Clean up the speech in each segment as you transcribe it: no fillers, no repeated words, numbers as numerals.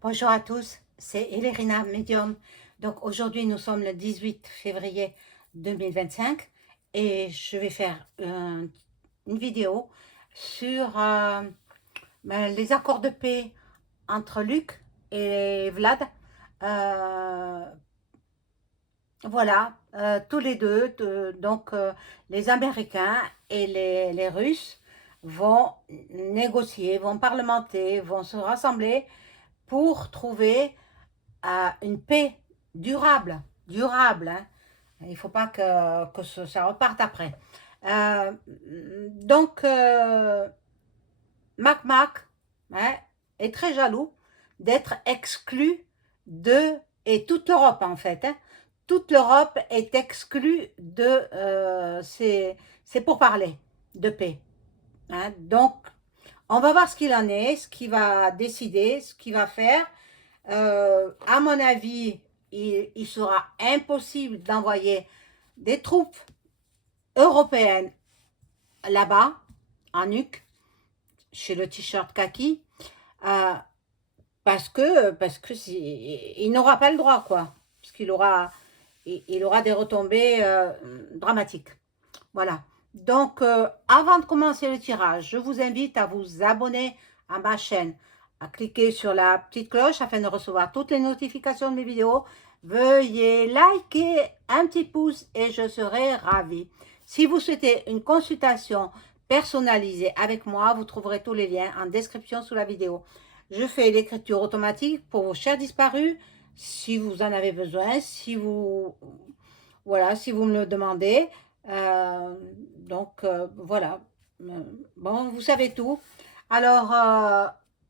Bonjour à tous, c'est Elérina Medium. Donc aujourd'hui nous sommes le 18 février 2025 et je vais faire une vidéo sur les accords de paix entre Luc et Vlad. Euh, voilà, tous les deux, les Américains et les Russes vont négocier, vont parlementer, vont se rassembler pour trouver une paix durable, hein. Il ne faut pas que ça reparte après. Euh, Mac hein, est très jaloux d'être exclu de, et toute l'Europe en fait, hein, toute l'Europe est exclue de ces pourparlers de paix, hein. Donc, on va voir ce qu'il en est, ce qu'il va décider, ce qu'il va faire. À mon avis, il sera impossible d'envoyer des troupes européennes là-bas, en nuque, chez le t-shirt kaki, euh, parce que il n'aura pas le droit, quoi. Parce il aura des retombées dramatiques. Voilà. Donc, avant de commencer le tirage, je vous invite à vous abonner à ma chaîne, à cliquer sur la petite cloche afin de recevoir toutes les notifications de mes vidéos. Veuillez liker un petit pouce et je serai ravie. Si vous souhaitez une consultation personnalisée avec moi, vous trouverez tous les liens en description sous la vidéo. Je fais l'écriture automatique pour vos chers disparus, si vous en avez besoin, voilà, si vous me le demandez. Voilà. Bon, vous savez tout. Alors,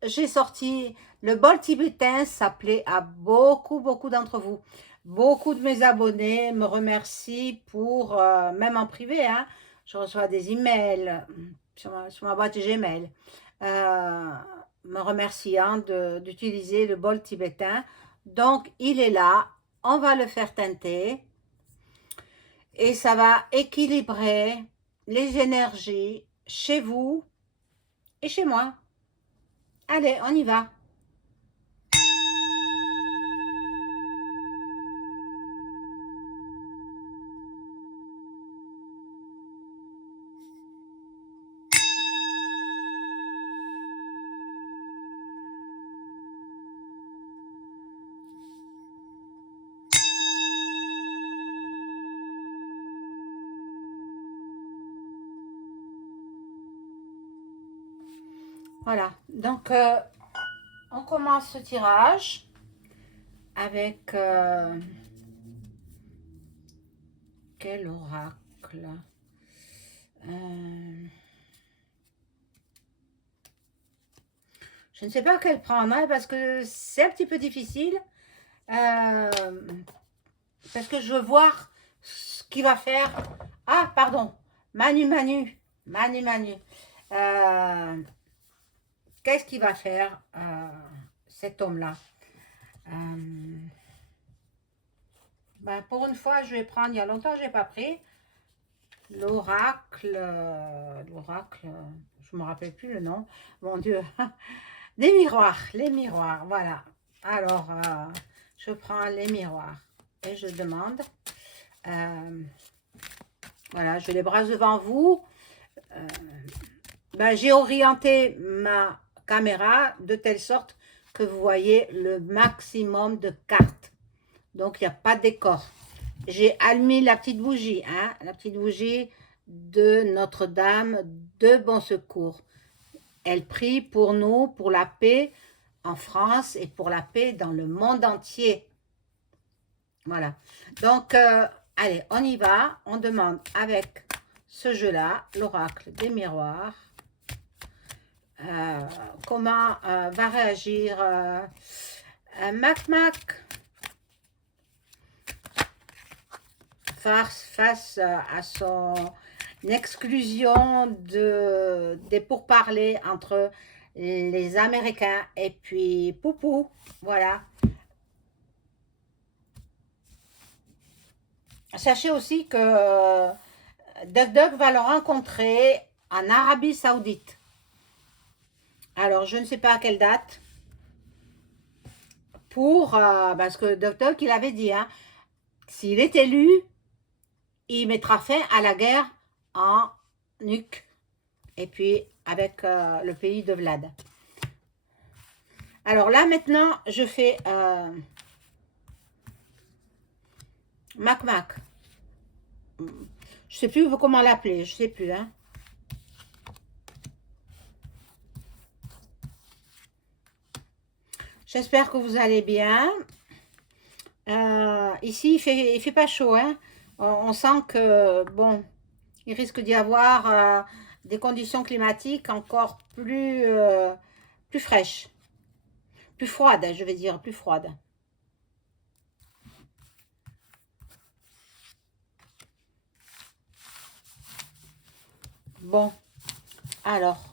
j'ai sorti le bol tibétain, ça plaît à beaucoup d'entre vous. Beaucoup de mes abonnés me remercient pour, même en privé, hein, je reçois des emails sur ma boîte Gmail, euh, me remerciant d'utiliser le bol tibétain. Donc, il est là. On va le faire teinter et ça va équilibrer les énergies chez vous et chez moi. Allez, on y va. Voilà, donc on commence ce tirage avec quel oracle. Euh, je ne sais pas quel prendre, hein, parce que c'est un petit peu difficile, euh, parce que je veux voir ce qu'il va faire. Ah, pardon, Manu. Euh, Qu'est-ce qu'il va faire, cet homme-là? Ben, pour une fois, je vais prendre, il y a longtemps que je n'ai pas pris, l'oracle, je ne me rappelle plus le nom, mon Dieu, les miroirs, voilà. Alors, je prends les miroirs et je demande, voilà, je les brasse devant vous. Ben, j'ai orienté ma caméra de telle sorte que vous voyez le maximum de cartes. Donc, il n'y a pas de décor. J'ai allumé la petite bougie, hein, la petite bougie de Notre-Dame de Bon Secours. Elle prie pour nous, pour la paix en France et pour la paix dans le monde entier. Voilà. Donc, allez, on y va. On demande avec ce jeu-là, l'oracle des miroirs, comment va réagir Mac face à son exclusion des pourparlers entre les Américains et puis Poupou. Voilà. Sachez aussi que Duck Duck va le rencontrer en Arabie Saoudite. Alors, je ne sais pas à quelle date. pour, parce que docteur il avait dit, hein, s'il est élu, il mettra fin à la guerre en nuque, et puis avec le pays de Vlad. Alors là, maintenant, je fais Mac. Je sais plus comment l'appeler, je sais plus, hein. J'espère que vous allez bien. Ici, il fait pas chaud, hein. On sent que, bon, il risque d'y avoir des conditions climatiques encore plus fraîches. Plus froides, je vais dire, plus froides. Bon, alors,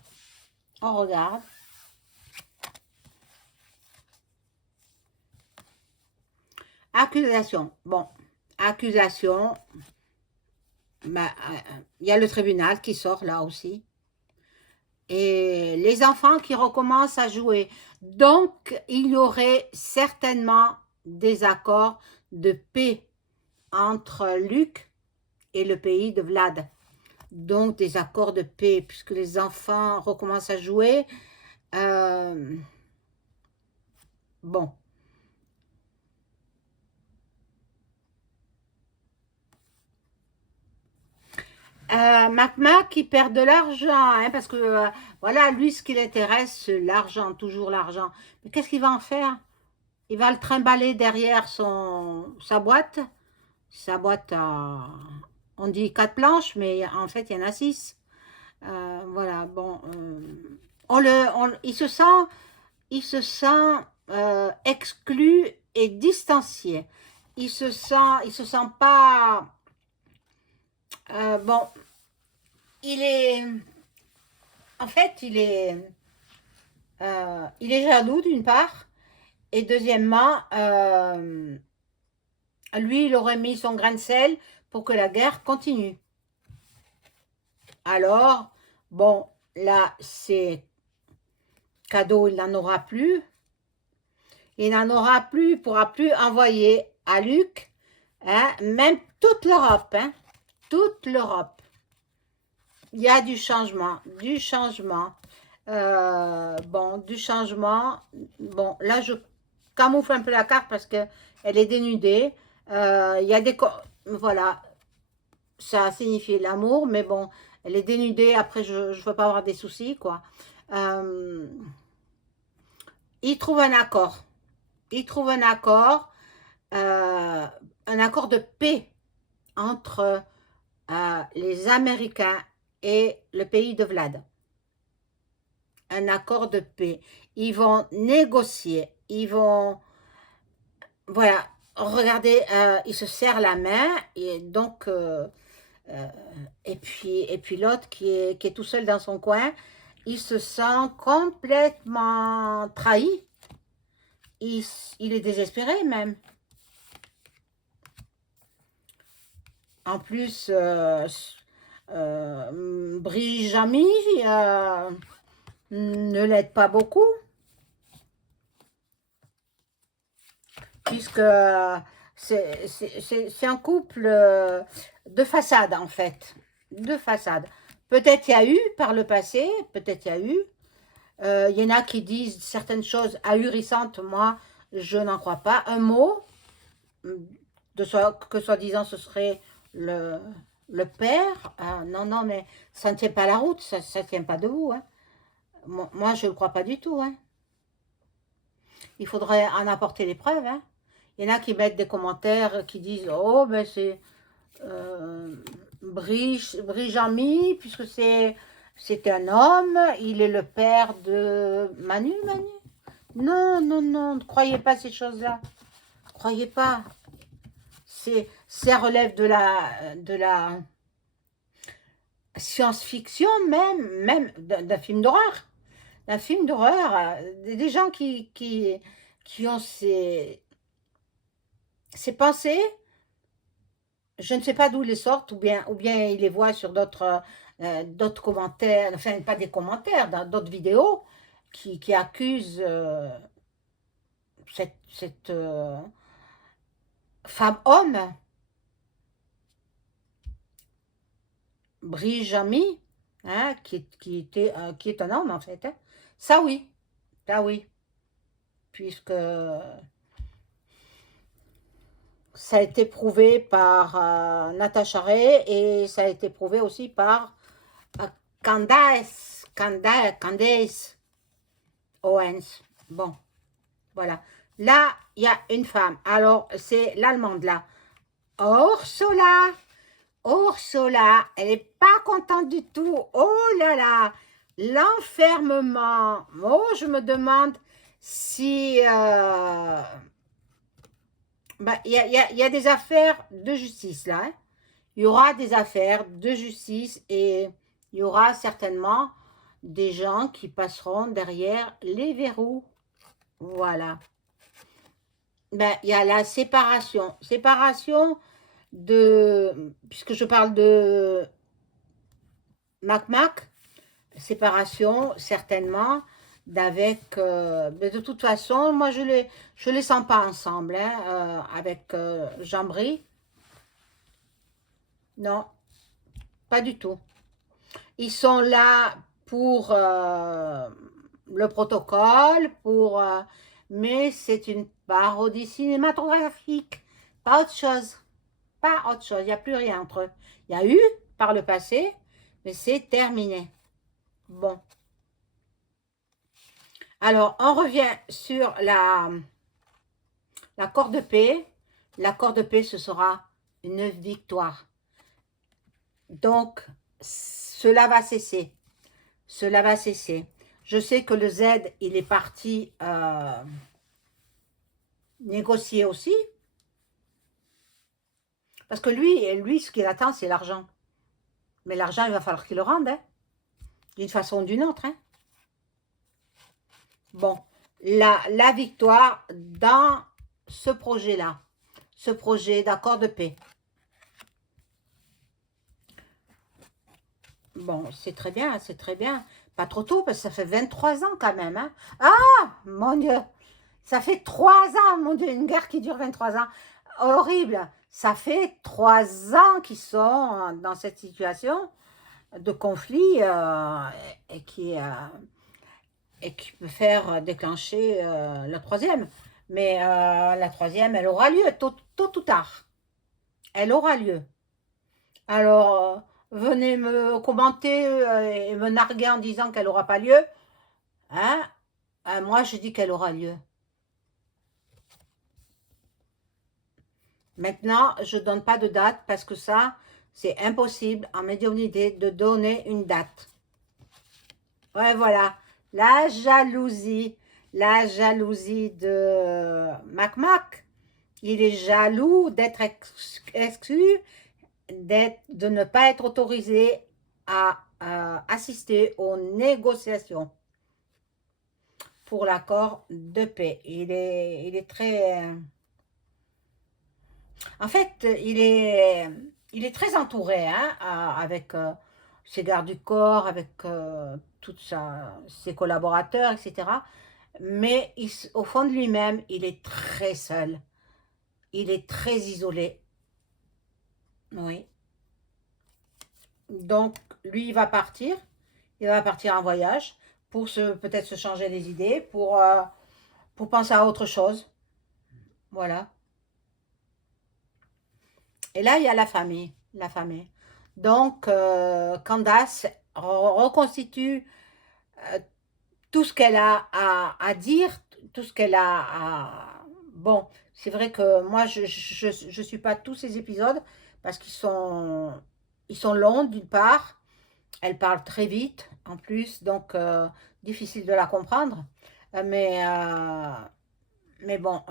on regarde. Accusation. Bon, accusation. Bah, il y a le tribunal qui sort là aussi. Et les enfants qui recommencent à jouer. Donc, il y aurait certainement des accords de paix entre Luc et le pays de Vlad. Donc, des accords de paix, puisque les enfants recommencent à jouer. Bon. Mac, il perd de l'argent, hein, parce que, voilà, lui, ce qui l'intéresse, c'est l'argent, toujours l'argent. Mais qu'est-ce qu'il va en faire? Il va le trimballer derrière sa boîte. Sa boîte a, on dit 4 planches, mais en fait, il y en a 6. Voilà, bon. Il se sent exclu et distancié. Il se sent pas... bon, il est... En fait, il est jaloux d'une part. Et deuxièmement, lui, il aurait mis son grain de sel pour que la guerre continue. Alors, bon, là, c'est cadeau, il n'en aura plus. Il n'en aura plus, il ne pourra plus envoyer à Luc, hein, même toute l'Europe, hein, toute l'Europe. Il y a du changement, du changement. Bon, du changement. Bon, là, je camoufle un peu la carte parce qu'elle est dénudée. Il y a des... Voilà, ça signifie l'amour, mais bon, elle est dénudée. Après, je ne veux pas avoir des soucis, quoi. Il trouve un accord. Il trouve un accord de paix entre les Américains et le pays de Vlad. Un accord de paix. Ils vont négocier. Ils vont... Voilà. Regardez, ils se serrent la main. Et donc... et puis l'autre qui est tout seul dans son coin, il se sent complètement trahi. Il est désespéré même. En plus, Brijami ne l'aide pas beaucoup, puisque c'est un couple de façade en fait, de façade. Peut-être il y a eu par le passé, peut-être il y a eu. Il y en a qui disent certaines choses ahurissantes, moi je n'en crois pas. Un mot, que soi-disant ce serait le père. Non, non, mais ça ne tient pas la route, ça ne tient pas debout. Hein. Moi, je ne le crois pas du tout. Hein. Il faudrait en apporter les preuves. Hein. Il y en a qui mettent des commentaires qui disent « Oh, ben c'est Brijami, puisque c'est un homme, il est le père de Manu. Non, non, non, ne croyez pas ces choses-là. Ne croyez pas. Ça relève de la science-fiction même d'un film d'horreur. D'un film d'horreur. Des gens qui ont ces pensées, je ne sais pas d'où ils les sortent, ou bien ils les voient sur d'autres commentaires, enfin pas des commentaires, dans d'autres vidéos, qui accusent cette femme-homme, Brijami, hein, qui est un homme en fait, hein. Ça oui, puisque ça a été prouvé par Natasha Ray et ça a été prouvé aussi par euh, Candace Owens. Bon, voilà. Là, il y a une femme. Alors, c'est l'allemande là. Ursula. Ursula, elle n'est pas contente du tout. Oh là là, l'enfermement. Oh, je me demande si... il y a des affaires de justice là, hein. Il y aura des affaires de justice et il y aura certainement des gens qui passeront derrière les verrous. Voilà. Il y a la séparation. Séparation de... Puisque je parle de Mac, séparation certainement d'avec... mais de toute façon, moi je les sens pas ensemble, hein, avec Jean-Bry. Non, pas du tout. Ils sont là pour le protocole, mais c'est une parodie cinématographique, pas autre chose. Pas autre chose, il n'y a plus rien entre eux. Il y a eu par le passé, mais c'est terminé. Bon. Alors, on revient sur l'accord de paix. L'accord de paix, ce sera une victoire. Donc, cela va cesser. Cela va cesser. Je sais que le Z, il est parti négocier aussi. Parce que lui, ce qu'il attend, c'est l'argent. Mais l'argent, il va falloir qu'il le rende, hein, d'une façon ou d'une autre. Hein. Bon, la victoire dans ce projet-là, ce projet d'accord de paix. Bon, c'est très bien, c'est très bien. Pas trop tôt, parce que ça fait 23 ans quand même. Hein. Ah, mon Dieu, ça fait 3 ans, mon Dieu, une guerre qui dure 23 ans. Horrible. Ça fait 3 ans qu'ils sont dans cette situation de conflit et qui peut faire déclencher la troisième. Mais la troisième, elle aura lieu tôt ou tard. Elle aura lieu. Alors, venez me commenter et me narguer en disant qu'elle n'aura pas lieu. Hein? Moi, je dis qu'elle aura lieu. Maintenant, je ne donne pas de date parce que ça, c'est impossible en médiumnité de donner une date. Ouais, voilà. La jalousie de Mac. Il est jaloux d'être exclu, de ne pas être autorisé à assister aux négociations pour l'accord de paix. Il est très... en fait, il est très entouré hein, avec ses gardes du corps, avec ses collaborateurs, etc. Mais au fond de lui-même, il est très seul. Il est très isolé. Oui. Donc, lui, il va partir. Il va partir en voyage pour peut-être se changer les idées, pour penser à autre chose. Voilà. Et là, il y a la famille. La famille. Donc, Candace reconstitue euh, tout ce qu'elle a à dire, tout ce qu'elle a à... Bon, c'est vrai que moi, je suis pas tous ces épisodes parce ils sont longs d'une part. Elle parle très vite en plus, donc difficile de la comprendre. Euh, mais, euh, mais bon,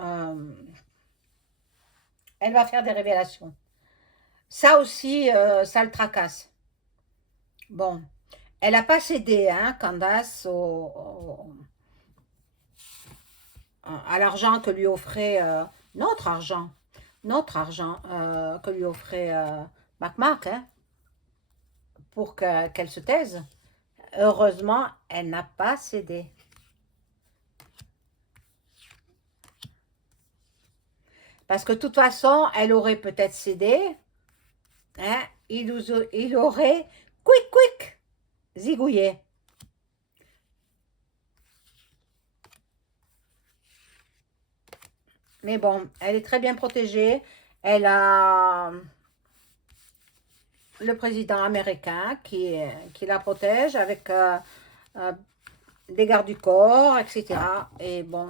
elle va faire des révélations. Ça aussi, ça le tracasse. Bon, elle n'a pas cédé, hein, Candace, à l'argent que lui offrait notre argent, que lui offrait Mac, hein, pour qu'elle se taise. Heureusement, elle n'a pas cédé. Parce que de toute façon, elle aurait peut-être cédé. Hein, il aurait quick, zigouillé. Mais bon, elle est très bien protégée. Elle a le président américain qui la protège avec euh, des gardes du corps, etc. Et bon,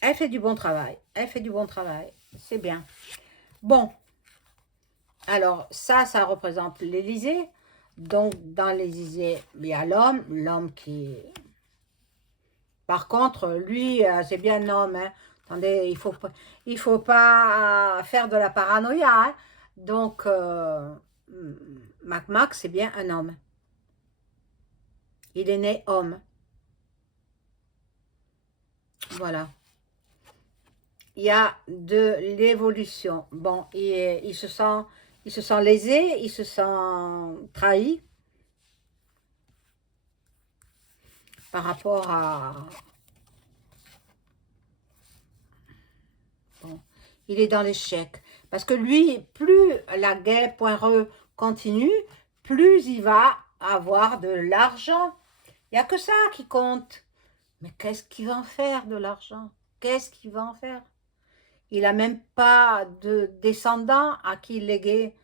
elle fait du bon travail. Elle fait du bon travail. C'est bien. Bon, alors ça représente l'Élysée. Donc, dans l'Élysée, il y a l'homme qui... Par contre, lui, c'est bien un homme, hein. Attendez, il faut pas faire de la paranoïa, hein. Donc, Mac, c'est bien un homme. Il est né homme. Voilà. Il y a de l'évolution. Bon, il se sent lésé, il se sent trahi par rapport à... Bon, il est dans l'échec. Parce que lui, plus la guerre Poireux continue, plus il va avoir de l'argent. Il n'y a que ça qui compte. Mais qu'est-ce qu'il va en faire de l'argent? Qu'est-ce qu'il va en faire? Il n'a même pas de descendants à qui léguer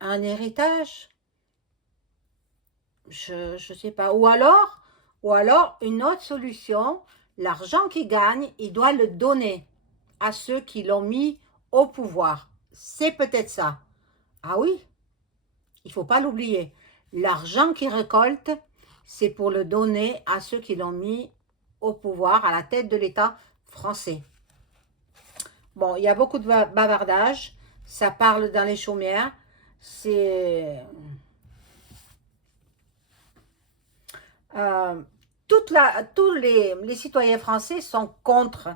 un héritage. Je ne sais pas. Ou alors, une autre solution, l'argent qu'il gagne, il doit le donner à ceux qui l'ont mis au pouvoir. C'est peut-être ça. Ah oui, il ne faut pas l'oublier. L'argent qu'il récolte, c'est pour le donner à ceux qui l'ont mis au pouvoir, à la tête de l'État français. Bon, il y a beaucoup de bavardage. Ça parle dans les chaumières. C'est... Euh, tous les citoyens français sont contre.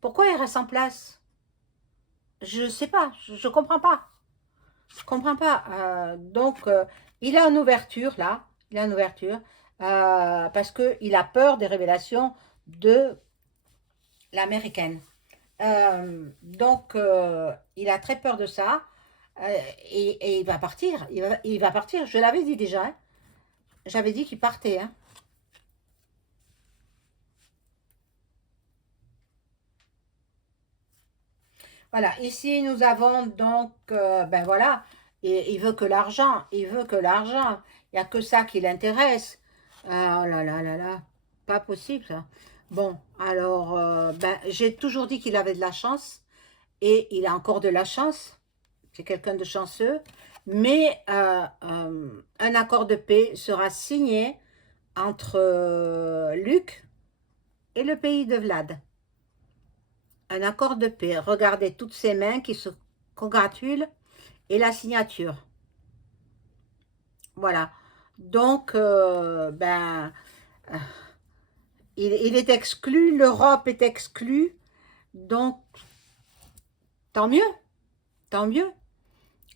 Pourquoi ils restent en place? Je ne sais pas, je ne comprends pas. Je comprends pas. Donc, il a une ouverture là. Il a une ouverture parce qu'il a peur des révélations de l'américaine. Donc, il a très peur de ça. Et il va partir. Il va partir. Je l'avais dit déjà, hein. J'avais dit qu'il partait, hein. Voilà, ici nous avons donc, ben voilà, et il veut que l'argent, il veut que l'argent, il n'y a que ça qui l'intéresse. Ah, oh là là là là, pas possible ça. Bon, alors, ben, j'ai toujours dit qu'il avait de la chance, et il a encore de la chance, c'est quelqu'un de chanceux, mais un accord de paix sera signé entre Luc et le pays de Vlad. Un accord de paix. Regardez toutes ces mains qui se congratulent et la signature. Voilà. Donc, ben, euh, il est exclu, l'Europe est exclue. Donc, tant mieux, tant mieux.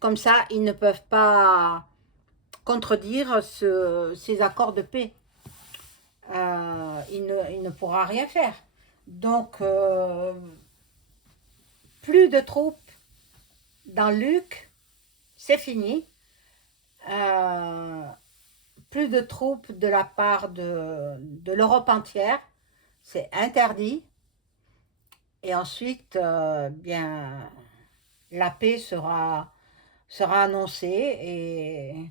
Comme ça, ils ne peuvent pas contredire ces accords de paix. Il ne pourra rien faire. Donc, plus de troupes dans Luc, c'est fini. Euh, plus de troupes de la part de l'Europe entière, c'est interdit. Et ensuite, bien, la paix sera annoncée et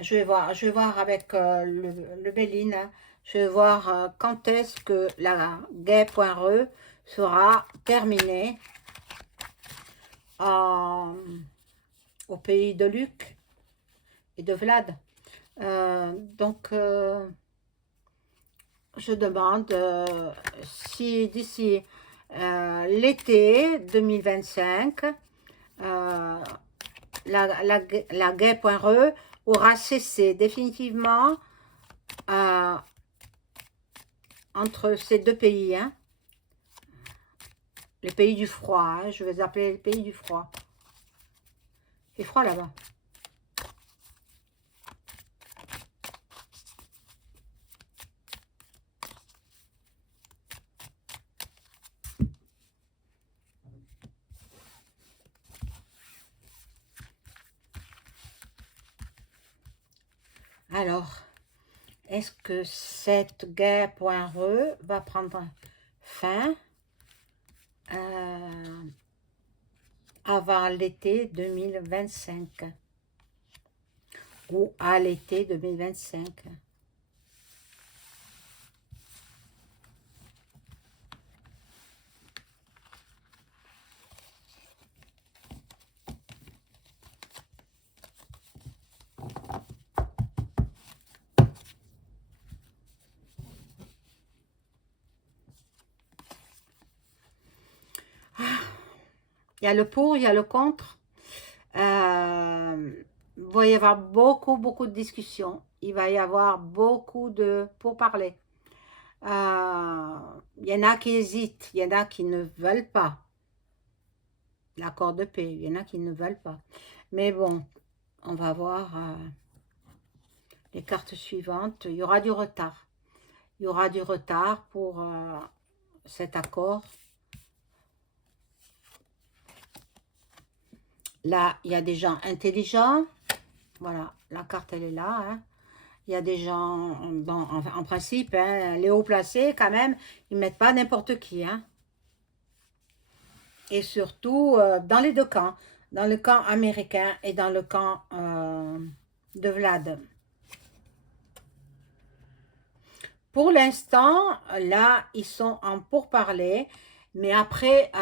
je vais voir avec le Béline, hein. Je vais voir quand est-ce que la guerre Poireux sera terminée en- au pays de Luc et de Vlad. Donc, je demande si d'ici l'été 2025, euh, la guerre Poireux aura cessé définitivement euh, entre ces deux pays, hein, les pays du froid, hein, je vais les appeler les pays du froid. Il fait froid là-bas. Alors, est-ce que cette guerre poireuse va prendre fin avant l'été 2025 ou à l'été 2025? Il y a le pour, il y a le contre. Il va y avoir beaucoup de discussions. Il va y avoir beaucoup de pourparlers. Il y en a qui hésitent, il y en a qui ne veulent pas l'accord de paix, il y en a qui ne veulent pas. Mais bon, on va voir les cartes suivantes. Il y aura du retard. Il y aura du retard pour cet accord. Là, il y a des gens intelligents. Voilà, la carte, elle est là. Hein. Il y a des gens, bon, en principe, hein, les hauts placés, quand même, ils ne mettent pas n'importe qui. Hein. Et surtout, dans les deux camps. Dans le camp américain et dans le camp de Vlad. Pour l'instant, là, ils sont en pourparlers. Mais après...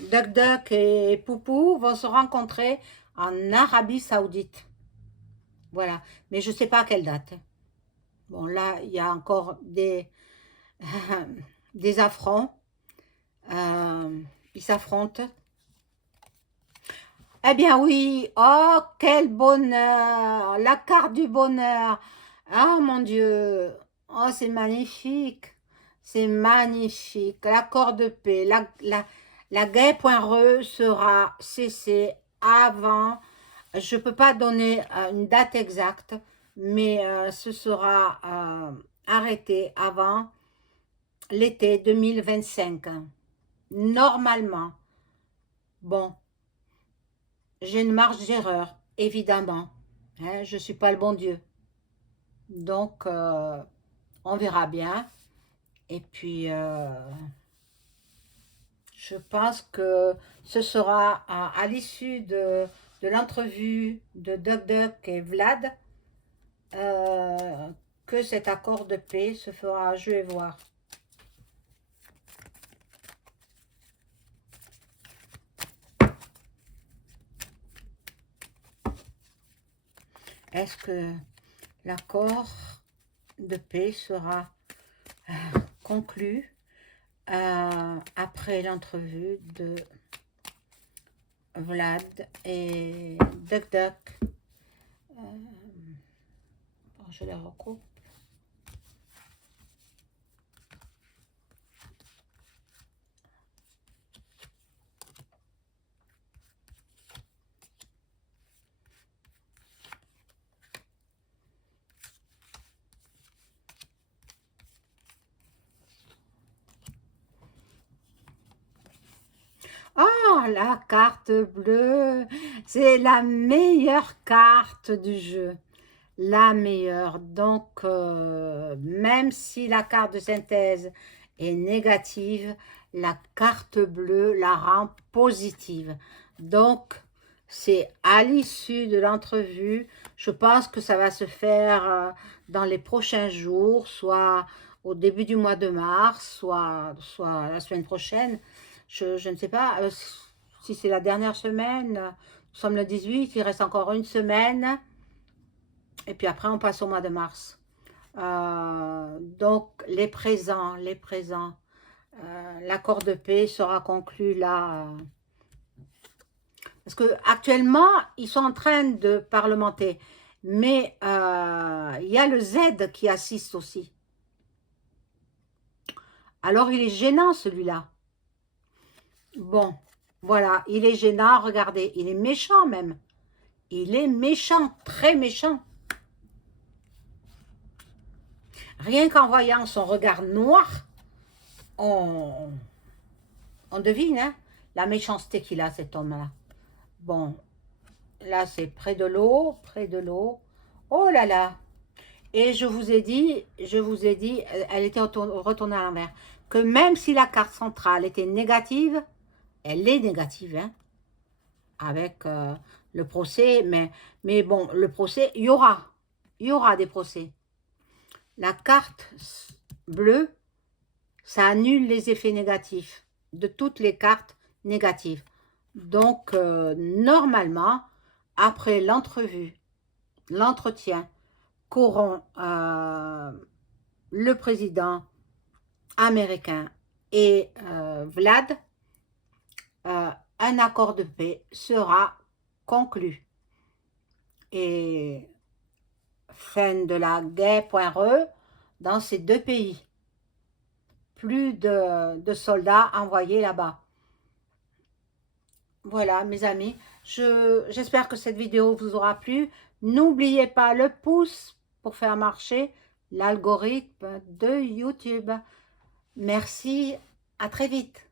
Duck Duck et Poupou vont se rencontrer en Arabie Saoudite. Voilà. Mais je ne sais pas à quelle date. Bon, là, il y a encore des affronts. Ils s'affrontent. Eh bien oui. Oh, quel bonheur. La carte du bonheur. Oh mon Dieu. Oh, c'est magnifique. C'est magnifique. L'accord de paix. La guerre poireuse sera cessée avant, je ne peux pas donner une date exacte, mais ce sera arrêté avant l'été 2025. Normalement. Bon, j'ai une marge d'erreur, évidemment. Hein, je ne suis pas le bon Dieu. Donc, on verra bien. Et puis... je pense que ce sera à l'issue de l'entrevue de Duck Duck et Vlad que cet accord de paix se fera. Je vais voir. Est-ce que l'accord de paix sera conclu après l'entrevue de Vlad et Duck Duck? Bon, je les recoupe. Oh, la carte bleue, c'est la meilleure carte du jeu. La meilleure. Donc, même si la carte de synthèse est négative, la carte bleue la rend positive. Donc, c'est à l'issue de l'entrevue. Je pense que ça va se faire dans les prochains jours, soit au début du mois de mars, soit la semaine prochaine. Je ne sais pas si c'est la dernière semaine. Nous sommes le 18, il reste encore une semaine. Et puis après, on passe au mois de mars. Donc, les présents. L'accord de paix sera conclu là. Parce que actuellement, ils sont en train de parlementer. Mais il y a le Z qui assiste aussi. Alors, il est gênant celui-là. Bon, voilà, il est gênant, regardez, il est méchant même. Il est méchant, très méchant. Rien qu'en voyant son regard noir, on devine hein, la méchanceté qu'il a, cet homme-là. Bon, là c'est près de l'eau, près de l'eau. Oh là là. Et je vous ai dit, elle était retournée à l'envers, que même si la carte centrale était négative, elle est négative, hein, avec le procès, mais bon, le procès, il y aura des procès. La carte bleue, ça annule les effets négatifs de toutes les cartes négatives. Donc, normalement, après l'entrevue, l'entretien qu'auront le président américain et Vlad, un accord de paix sera conclu. Et fin de la guerre.re dans ces deux pays. Plus de soldats envoyés là-bas. Voilà, mes amis. J'espère que cette vidéo vous aura plu. N'oubliez pas le pouce pour faire marcher l'algorithme de YouTube. Merci, à très vite.